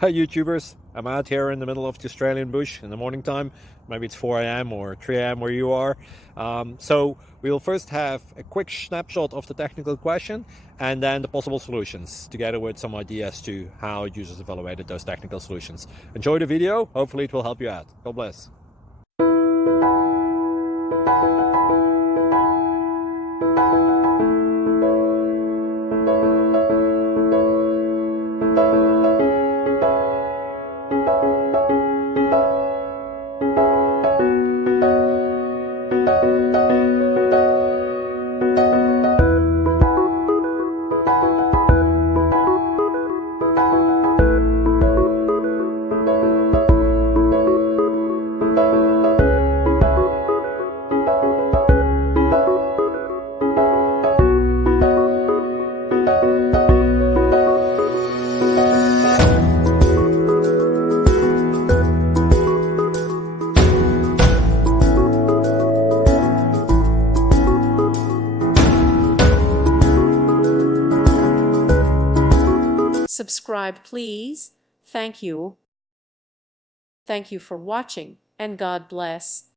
Hi YouTubers, I'm out here in the middle of the Australian bush in the morning time. Maybe it's 4 a.m. or 3 a.m. where you are. So we'll first have a quick snapshot of the technical question and then the possible solutions, together with some ideas to how users evaluated those technical solutions. Enjoy the video, hopefully it will help you out. God bless. Subscribe, please. Thank you. Thank you for watching, and God bless.